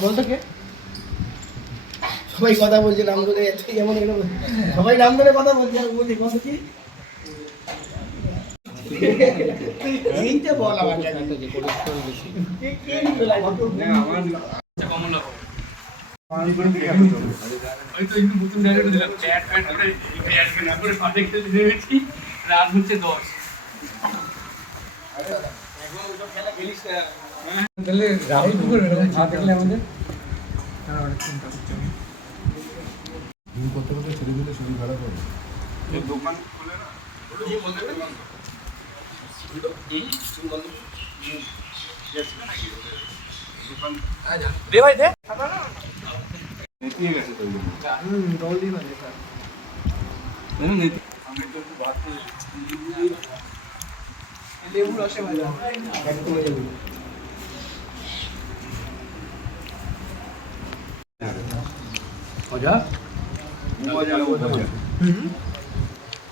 বলতো কে সবাই কথা বলছে নাম ধরে যেমন সবাই নাম ধরে কথা বলছে আর বলছি কত কি এইটা বল আমার কাছে যে কোলেস্টেরল বেশি কে নিতে লাগে কমলা পানি করে দিয়ে ওই তো একটু বুতুম ডাইরেক্ট দিলাম চ্যাট প্যাট করে অ্যাড করে পাতে খেতে দিয়েছি রাত হচ্ছে 10 একবার ওটা খেলা খেলিস না তাহলে রাহুল কি করবে এরকম ভাত দেখলে আমাদের তারা অনেক চিন্তা করছে করতে করতে ছেড়ে দিলে শরীর খারাপ হবে এই দোকান খুলে না এই বলতে পারবেন এই সুন্দর দোকান দে ভাই দে নেতিয়ে গেছে তো রোল দিই মানে স্যার না নেতি আমি তো ভাত লেবু রসে ভাজা একদম লেবু মজা মজা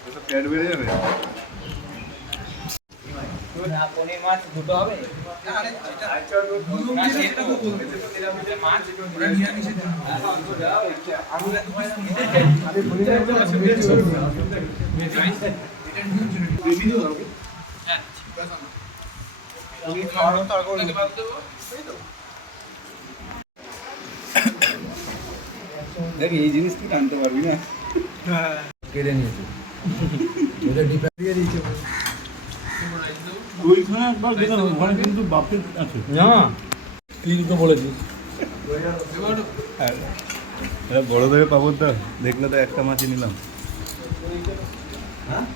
এটা পেট বেড়ে যাবে না পনির মাছ দুটো হবে আরে সেটা তো বলতে মাছ ওরা নিয়ে আসে আমি আরে পনির ভিডিও করব হ্যাঁ তুমি খাওয়ানো তো আগে বাদ দেব দেখ এই জিনিস তুই টানতে পারবি না হ্যাঁ কেড়ে নিয়েছে ওটা ডিপা দিয়ে দিয়েছে ওইখানে একবার দেখো ওখানে কিন্তু বাপের আছে না তুই তো বলেছিস এটা বড় থেকে পাবো তো দেখলে তো একটা মাছই নিলাম হ্যাঁ